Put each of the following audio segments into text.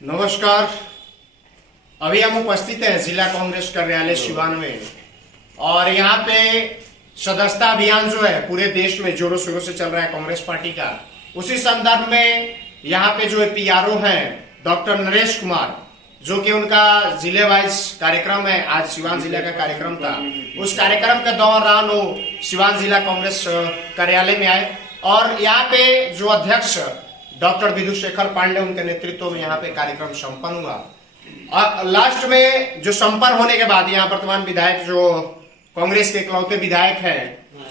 नमस्कार। अभी हम उपस्थित हैं जिला कांग्रेस कार्यालय सिवान में और यहाँ पे सदस्यता अभियान जो है पूरे देश में जोरों शोरों से चल रहा है कांग्रेस पार्टी का। उसी संदर्भ में यहाँ पे जो पीआरओ हैं डॉक्टर नरेश कुमार, जो कि उनका जिले वाइज कार्यक्रम है, आज सिवान जिले का कार्यक्रम था, उस कार्यक्रम के दौरान वो सिवान जिला कांग्रेस कार्यालय में आए और यहाँ पे जो अध्यक्ष डॉक्टर विधु शेखर पांडे उनके नेतृत्व में यहाँ पे कार्यक्रम संपन्न हुआ। और लास्ट में जो संपन्न होने के बाद यहाँ वर्तमान विधायक जो कांग्रेस के इकलौते विधायक हैं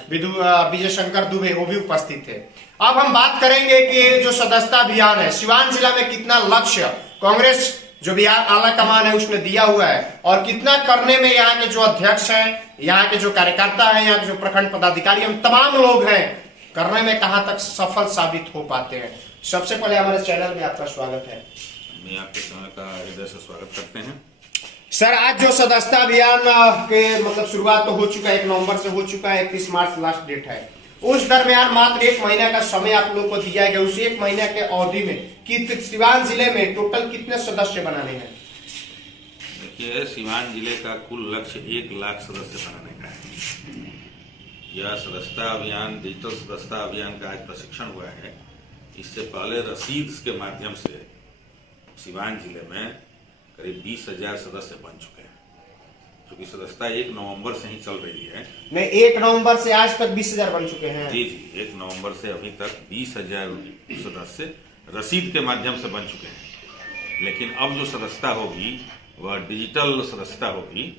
विजय शंकर दुबे, वो भी उपस्थित थे। अब हम बात करेंगे कि जो सदस्यता अभियान है सिवान जिला में कितना लक्ष्य कांग्रेस जो बिहार आला कमान है उसने दिया हुआ है और कितना करने में यहाँ के जो अध्यक्ष हैं, यहाँ के जो कार्यकर्ता हैं, यहाँ के जो प्रखंड पदाधिकारी, हम तमाम लोग हैं, करने में कहां तक सफल साबित हो पाते हैं। सबसे पहले हमारे चैनल में आपका स्वागत है। मैं आपके चैनल का हृदय से स्वागत करते हैं। सर, आज जो सदस्यता अभियान के मतलब शुरुआत तो हो चुका है, 1 नवंबर से हो चुका है, 31 मार्च लास्ट डेट है। उस दरमियान मात्र 1 महीना का समय आप लोग को दिया गया। उस 1 महीने के अवधि में कि सिवान जिले में टोटल कितने सदस्य बनाने हैं? देखिए, सिवान जिले का कुल लक्ष्य 1 लाख सदस्य बनाने का है। यह सदस्यता अभियान, डिजिटल सदस्यता अभियान का आज प्रशिक्षण हुआ है। इससे पहले रसीद के माध्यम से सिवान जिले में करीब 20,000 सदस्य बन चुके हैं, क्योंकि सदस्यता 1 नवंबर से ही चल रही है। नहीं, 1 नवंबर से आज तक 20,000 बन चुके हैं। जी, 1 नवंबर से अभी तक 20,000 सदस्य रसीद के माध्यम से बन चुके हैं। लेकिन अब जो सदस्यता होगी वह डिजिटल सदस्यता होगी।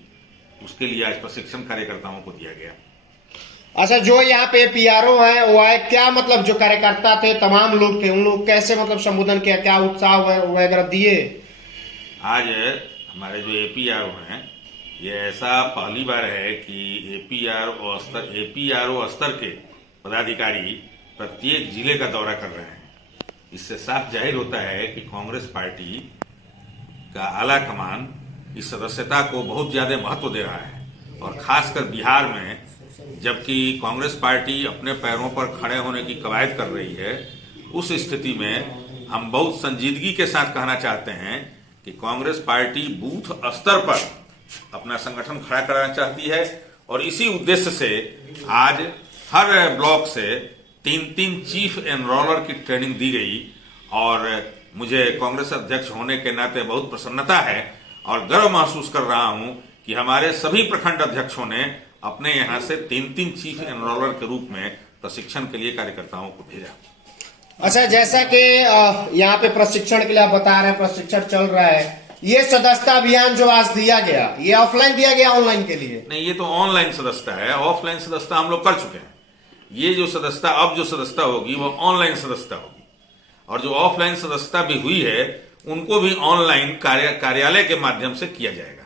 उसके लिए आज प्रशिक्षण कार्यकर्ताओं को दिया गया। अच्छा, जो यहाँ पे पीआरओ है वो है, क्या मतलब जो कार्यकर्ता थे, तमाम लोग थे, उन लोग कैसे मतलब संबोधन किया, क्या उत्साह वगैरह दिए? आज हमारे जो एपीआरओ हैं, ये ऐसा पहली बार है कि एपीआरओ स्तर के पदाधिकारी प्रत्येक जिले का दौरा कर रहे हैं। इससे साफ जाहिर होता है कि कांग्रेस पार्टी का आला कमान इस सदस्यता को बहुत ज्यादा महत्व दे रहा है। और खासकर बिहार में, जबकि कांग्रेस पार्टी अपने पैरों पर खड़े होने की कवायद कर रही है, उस स्थिति में हम बहुत संजीदगी के साथ कहना चाहते हैं कि कांग्रेस पार्टी बूथ स्तर पर अपना संगठन खड़ा कराना चाहती है। और इसी उद्देश्य से आज हर ब्लॉक से 3-3 चीफ एनरोलर की ट्रेनिंग दी गई। और मुझे कांग्रेस अध्यक्ष होने के नाते बहुत प्रसन्नता है और गर्व महसूस कर रहा हूं कि हमारे सभी प्रखंड अध्यक्षों ने अपने यहां से 3-3 चीफ एनरोलर के रूप में प्रशिक्षण के लिए कार्यकर्ताओं को भेजा। अच्छा, जैसा कि यहाँ पे प्रशिक्षण के लिए आप बता रहे हैं, प्रशिक्षण चल रहा है, ये सदस्यता अभियान जो आज दिया गया, ये ऑफलाइन दिया गया ऑनलाइन के लिए? नहीं, ये तो ऑनलाइन सदस्यता है। ऑफलाइन सदस्यता हम लोग कर चुके हैं। ये जो सदस्यता अब जो सदस्यता होगी वो ऑनलाइन सदस्यता होगी। और जो ऑफलाइन सदस्यता भी हुई है उनको भी ऑनलाइन कार्यालय के माध्यम से किया जाएगा।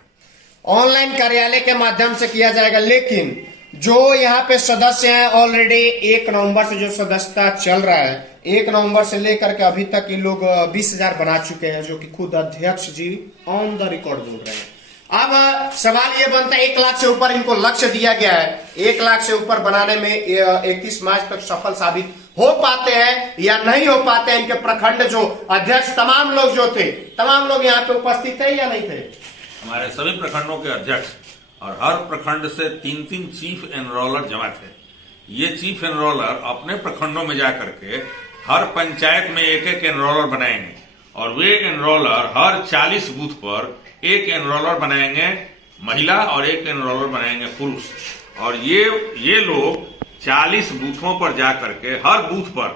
ऑनलाइन कार्यालय के माध्यम से किया जाएगा। लेकिन जो यहाँ पे सदस्य हैं, ऑलरेडी 1 नवंबर से जो सदस्यता चल रहा है, 1 नवंबर से लेकर के अभी तक ये लोग 20,000 बना चुके हैं, जो कि खुद अध्यक्ष जी ऑन द रिकॉर्ड बोल रहे हैं। अब सवाल ये बनता है, 1 लाख से ऊपर इनको लक्ष्य दिया गया है, 1 लाख से ऊपर बनाने में 31 मार्च तक सफल साबित हो पाते हैं या नहीं हो पाते हैं? इनके प्रखंड जो अध्यक्ष तमाम लोग जो थे, तमाम लोग यहाँ पे उपस्थित थे या नहीं थे? हमारे सभी प्रखंडों के अध्यक्ष और हर प्रखंड से 3-3 चीफ एनरोलर जमा थे। ये चीफ एनरोलर अपने प्रखंडों में जाकर के हर पंचायत में 1-1 एनरोलर बनाएंगे और वे एनरोलर हर 40 बूथ पर 1 एनरोलर बनाएंगे महिला और 1 एनरोलर बनाएंगे पुरुष। और ये लोग 40 बूथों पर जाकर के हर बूथ पर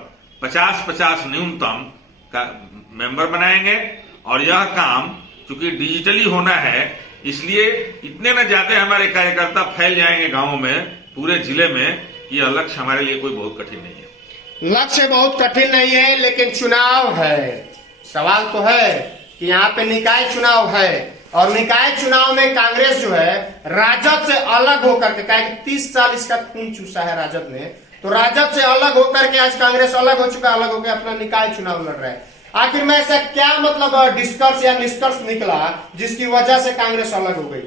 50-50 न्यूनतम का मेंबर बनाएंगे। और यह काम चूंकि डिजिटली होना है, इसलिए इतने न ज्यादा हमारे कार्यकर्ता फैल जाएंगे गांवों में, पूरे जिले में। यह लक्ष्य हमारे लिए कोई बहुत कठिन नहीं है। लक्ष्य बहुत कठिन नहीं है, लेकिन चुनाव है। सवाल तो है कि यहाँ पे निकाय चुनाव है और निकाय चुनाव में कांग्रेस जो है राजद से अलग होकर के, 30 साल इसका खून चूसा है राजद ने, तो राजद से अलग होकर के आज कांग्रेस अलग हो चुका, अलग होकर अपना निकाय चुनाव लड़ रहा है। आखिर में ऐसा क्या मतलब डिस्कर्ष या निष्कर्ष निकला जिसकी वजह से कांग्रेस अलग हो गई?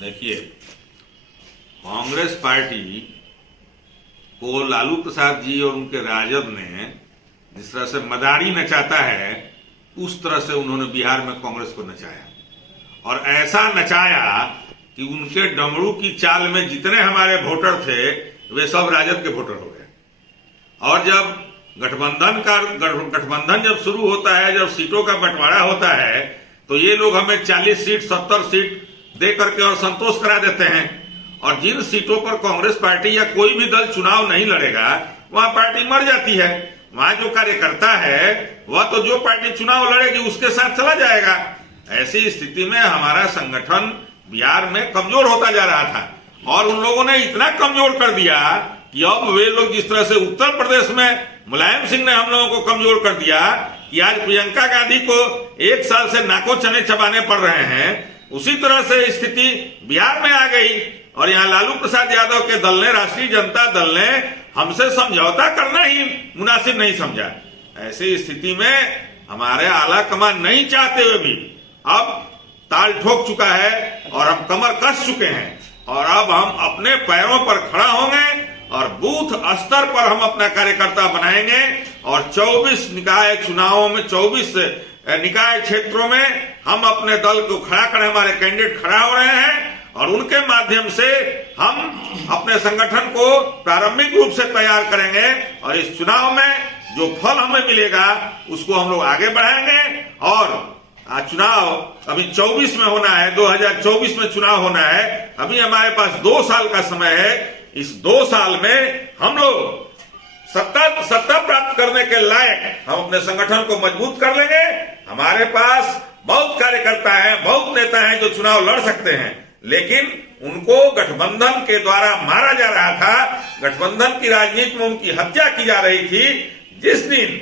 देखिए, कांग्रेस पार्टी को लालू प्रसाद जी और उनके राजद ने जिस तरह से मदारी नचाता है, उस तरह से उन्होंने बिहार में कांग्रेस को नचाया और ऐसा नचाया कि उनके डमरू की चाल में जितने हमारे वोटर थे वे सब राजद के वोटर हो गए। और जब गठबंधन जब शुरू होता है, जब सीटों का बंटवारा होता है, तो ये लोग हमें 40 सीट 70 सीट दे करके और संतोष करा देते हैं। और जिन सीटों पर कांग्रेस पार्टी या कोई भी दल चुनाव नहीं लड़ेगा वहां पार्टी मर जाती है। वहां जो कार्यकर्ता है वह तो जो पार्टी चुनाव लड़ेगी उसके साथ चला जाएगा। ऐसी स्थिति में हमारा संगठन बिहार में कमजोर होता जा रहा था और उन लोगों ने इतना कमजोर कर दिया कि अब वे लोग जिस तरह से उत्तर प्रदेश में मुलायम सिंह ने हम लोगों को कमजोर कर दिया कि आज प्रियंका गांधी को 1 साल से नाको चने चबाने पड़ रहे हैं, उसी तरह से स्थिति बिहार में आ गई। और यहाँ लालू प्रसाद यादव के दल ने, राष्ट्रीय जनता दल ने हमसे समझौता करना ही मुनासिब नहीं समझा। ऐसी स्थिति में हमारे आला कमान नहीं चाहते हुए भी अब ताल ठोक चुका है और हम कमर कस चुके हैं और अब हम अपने पैरों पर खड़ा होंगे और बूथ स्तर पर हम अपना कार्यकर्ता बनाएंगे और 24 निकाय चुनावों में 24 निकाय क्षेत्रों में हम अपने दल को खड़ा करें। हमारे कैंडिडेट खड़ा हो रहे हैं और उनके माध्यम से हम अपने संगठन को प्रारंभिक रूप से तैयार करेंगे और इस चुनाव में जो फल हमें मिलेगा उसको हम लोग आगे बढ़ाएंगे। और चुनाव अभी 24 में होना है, 2024 में चुनाव होना है। अभी हमारे पास 2 साल का समय है। इस 2 साल में हम लोग सत्ता प्राप्त करने के लायक हम अपने संगठन को मजबूत कर लेंगे। हमारे पास बहुत कार्यकर्ता हैं, बहुत नेता हैं जो चुनाव लड़ सकते हैं, लेकिन उनको गठबंधन के द्वारा मारा जा रहा था। गठबंधन की राजनीति में उनकी हत्या की जा रही थी। जिस दिन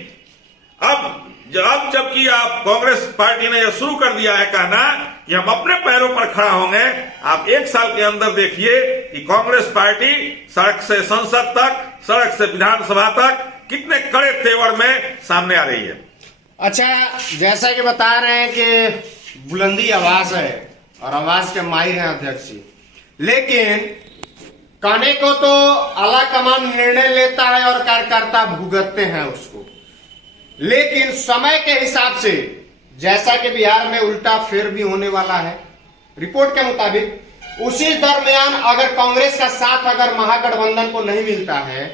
अब जबकि आप कांग्रेस पार्टी ने यह शुरू कर दिया है कहना कि हम अपने पैरों पर खड़ा होंगे, आप 1 साल के अंदर देखिए कि कांग्रेस पार्टी सड़क से संसद तक, सड़क से विधानसभा तक कितने कड़े तेवर में सामने आ रही है। अच्छा, जैसा कि बता रहे हैं कि बुलंदी आवाज है और आवाज के माहिर हैं अध्यक्ष जी, लेकिन कहने को तो आला कमान निर्णय लेता है और कार्यकर्ता भुगतते हैं उसको, लेकिन समय के हिसाब से जैसा कि बिहार में उल्टा फेर भी होने वाला है रिपोर्ट के मुताबिक, उसी दरमियान अगर कांग्रेस का साथ अगर महागठबंधन को नहीं मिलता है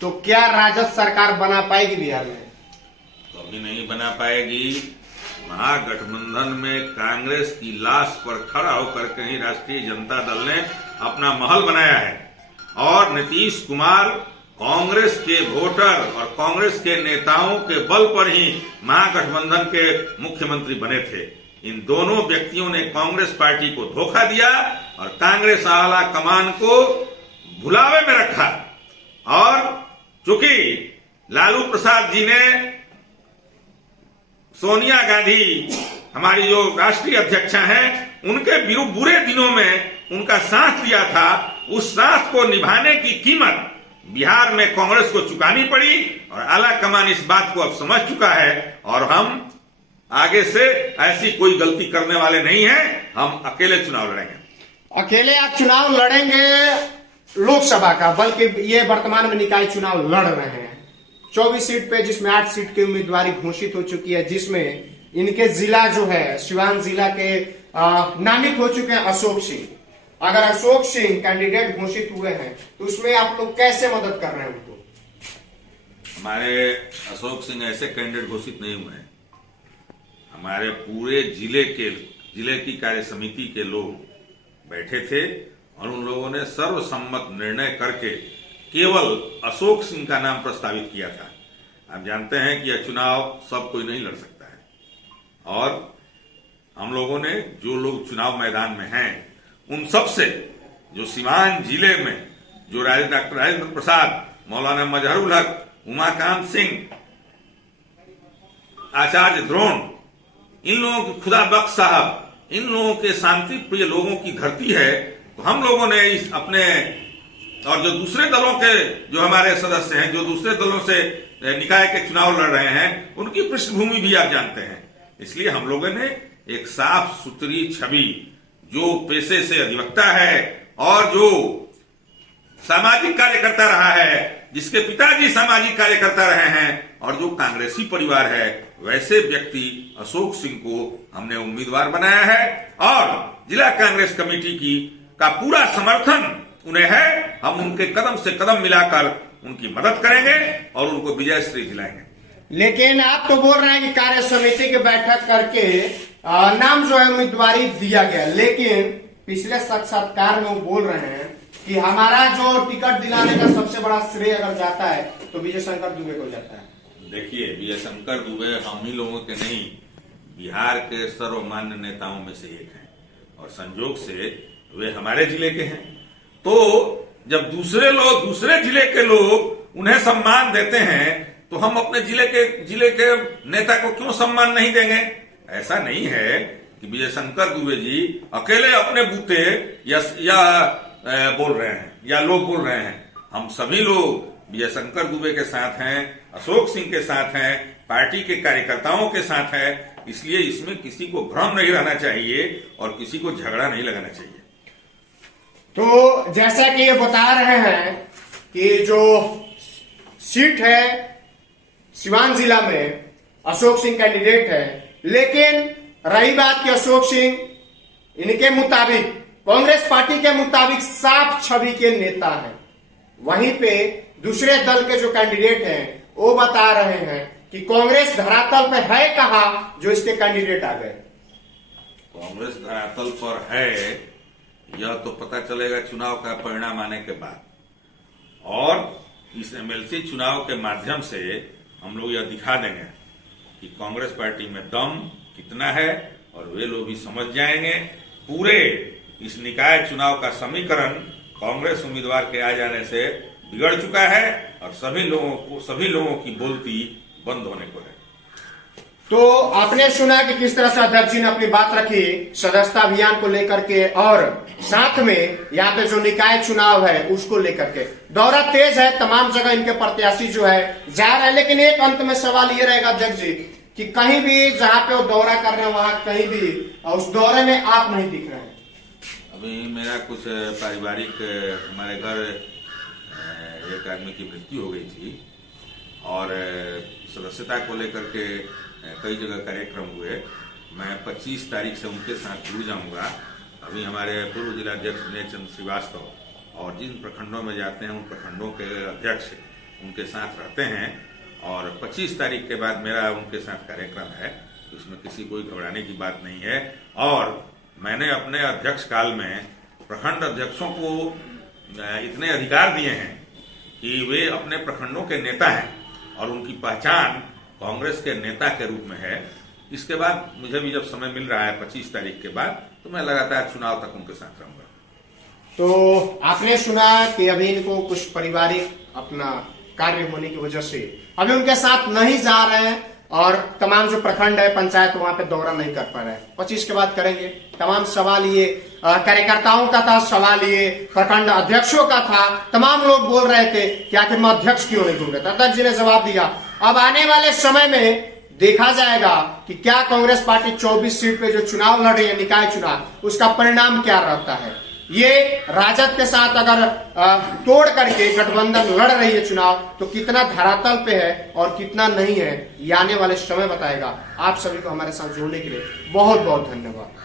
तो क्या राजद सरकार बना पाएगी बिहार में? कभी नहीं बना पाएगी। महागठबंधन में कांग्रेस की लाश पर खड़ा होकर कहीं राष्ट्रीय जनता दल ने अपना महल बनाया है और नीतीश कुमार कांग्रेस के वोटर और कांग्रेस के नेताओं के बल पर ही महागठबंधन के मुख्यमंत्री बने थे। इन दोनों व्यक्तियों ने कांग्रेस पार्टी को धोखा दिया और कांग्रेस आला कमान को भुलावे में रखा। और चूंकि लालू प्रसाद जी ने सोनिया गांधी हमारी जो राष्ट्रीय अध्यक्षा हैं उनके बुरे दिनों में उनका साथ दिया था, उस साथ को निभाने की कीमत बिहार में कांग्रेस को चुकानी पड़ी और आला कमान इस बात को अब समझ चुका है और हम आगे से ऐसी कोई गलती करने वाले नहीं हैं। हम अकेले चुनाव लड़ेंगे। अकेले आप चुनाव लड़ेंगे लोकसभा का, बल्कि ये वर्तमान में निकाय चुनाव लड़ रहे हैं 24 सीट पे, जिसमें 8 सीट की उम्मीदवारी घोषित हो चुकी है, जिसमें इनके जिला जो है सिवान जिला के नामित हो चुके हैं अशोक सिंह। अगर अशोक सिंह कैंडिडेट घोषित हुए हैं तो उसमें आप लोग कैसे मदद कर रहे हैं उनको? हमारे अशोक सिंह ऐसे कैंडिडेट घोषित नहीं हुए हैं। हमारे पूरे जिले की कार्य समिति के लोग बैठे थे और उन लोगों ने सर्वसम्मत निर्णय करके केवल अशोक सिंह का नाम प्रस्तावित किया था। आप जानते हैं कि यह चुनाव सब कोई नहीं लड़ सकता है और हम लोगों ने जो लोग चुनाव मैदान में हैं उन सब से, जो सीवान जिले में जो डॉक्टर राजेंद्र प्रसाद, मौलाना मजहरुल हक, उमाकांत सिंह, आचार्य द्रोण, इन लोगों के खुदा बख्श साहब, इन लोगों के शांति प्रिय लोगों की धरती है। तो हम लोगों ने इस अपने और जो दूसरे दलों के जो हमारे सदस्य हैं, जो दूसरे दलों से निकाय के चुनाव लड़ रहे हैं, उनकी पृष्ठभूमि भी आप जानते हैं। इसलिए हम लोगों ने एक साफ सुथरी छवि, जो पेशे से अधिवक्ता है और जो सामाजिक कार्यकर्ता रहा है, जिसके पिताजी सामाजिक कार्यकर्ता रहे हैं और जो कांग्रेसी परिवार है, वैसे व्यक्ति अशोक सिंह को हमने उम्मीदवार बनाया है और जिला कांग्रेस कमेटी की का पूरा समर्थन उन्हें है। हम उनके कदम से कदम मिलाकर उनकी मदद करेंगे और उनको विजय श्री दिलाएंगे। लेकिन आप तो बोल रहे हैं कि कार्य समिति की बैठक करके नाम जो है उम्मीदवारी दिया गया, लेकिन पिछले साक्षात्कार में वो बोल रहे हैं कि हमारा जो टिकट दिलाने का सबसे बड़ा श्रेय अगर जाता है तो विजय शंकर दुबे को जाता है। देखिए, विजय शंकर दुबे हम ही लोगों के नहीं, बिहार के सर्वमान्य नेताओं में से एक हैं और संजोग से वे हमारे जिले के हैं। तो जब दूसरे जिले के लोग उन्हें सम्मान देते हैं तो हम अपने जिले के नेता को क्यों सम्मान नहीं देंगे? ऐसा नहीं है कि विजय शंकर दुबे जी अकेले अपने बूते या बोल रहे हैं या लोग बोल रहे हैं। हम सभी लोग विजय शंकर दुबे के साथ हैं, अशोक सिंह के साथ हैं, पार्टी के कार्यकर्ताओं के साथ है। इसलिए इसमें किसी को भ्रम नहीं रहना चाहिए और किसी को झगड़ा नहीं लगाना चाहिए। तो जैसा कि ये बता रहे हैं कि जो सीट है सिवान जिला में अशोक सिंह कैंडिडेट है, लेकिन रही बात कि अशोक सिंह इनके मुताबिक, कांग्रेस पार्टी के मुताबिक साफ छवि के नेता हैं। वहीं पे दूसरे दल के जो कैंडिडेट हैं वो बता रहे हैं कि कांग्रेस धरातल पे है कहां जो इसके कैंडिडेट आ गए। कांग्रेस धरातल पर है यह तो पता चलेगा चुनाव का परिणाम आने के बाद, और इस एमएलसी चुनाव के माध्यम से हम लोग यह दिखा देंगे कि कांग्रेस पार्टी में दम कितना है और वे लोग भी समझ जाएंगे। पूरे इस निकाय चुनाव का समीकरण कांग्रेस उम्मीदवार के आ जाने से बिगड़ चुका है और सभी लोगों की बोलती बंद होने को है। तो आपने सुना कि किस तरह से अध्यक्ष जी ने अपनी बात रखी सदस्यता अभियान को लेकर के और साथ में यहाँ पे जो निकाय चुनाव है उसको लेकर के। दौरा तेज है, तमाम जगह इनके प्रत्याशी जो है जा रहे हैं, लेकिन एक अंत में सवाल ये रहेगा अध्यक्ष जी कि कहीं भी जहाँ पे वो दौरा कर रहे हैं वहां कहीं भी उस दौरे में आप नहीं दिख रहे हैं। अभी मेरा कुछ पारिवारिक, हमारे घर एक आदमी की मृत्यु हो गई थी और सदस्यता को लेकर के कई जगह कार्यक्रम हुए। मैं 25 तारीख से उनके साथ जुड़ जाऊंगा। अभी हमारे पूर्व जिलाध्यक्ष विनय चंद्र श्रीवास्तव और जिन प्रखंडों में जाते हैं उन प्रखंडों के अध्यक्ष उनके साथ रहते हैं और 25 तारीख के बाद मेरा उनके साथ कार्यक्रम है। उसमें किसी कोई घबराने की बात नहीं है। और मैंने अपने अध्यक्ष काल में प्रखंड अध्यक्षों को इतने अधिकार दिए हैं कि वे अपने प्रखंडों के नेता हैं और उनकी पहचान कांग्रेस के नेता के रूप में है। इसके बाद मुझे भी जब समय मिल रहा है 25 तारीख के बाद, तो मैं लगातार चुनाव तक उनके साथ रहूंगा। तो आपने सुना कि अभी इनको कुछ पारिवारिक अपना कार्य होने की वजह से अभी उनके साथ नहीं जा रहे हैं और तमाम जो प्रखंड है, पंचायत, वहां पे दौरा नहीं कर पा रहे हैं। 25 के बाद करेंगे। तमाम सवाल ये कार्यकर्ताओं का था, सवाल ये प्रखंड अध्यक्षों का था। तमाम लोग बोल रहे थे कि आखिर मैं अध्यक्ष क्यों नहीं ढूंढ रहा। अध्यक्ष जी ने जवाब दिया। अब आने वाले समय में देखा जाएगा कि क्या कांग्रेस पार्टी 24 सीट पे जो चुनाव लड़ रही है, निकाय चुनाव, उसका परिणाम क्या रहता है। ये राजद के साथ अगर तोड़ करके गठबंधन लड़ रही है चुनाव, तो कितना धरातल पे है और कितना नहीं है, ये आने वाले समय बताएगा। आप सभी को हमारे साथ जुड़ने के लिए बहुत बहुत धन्यवाद।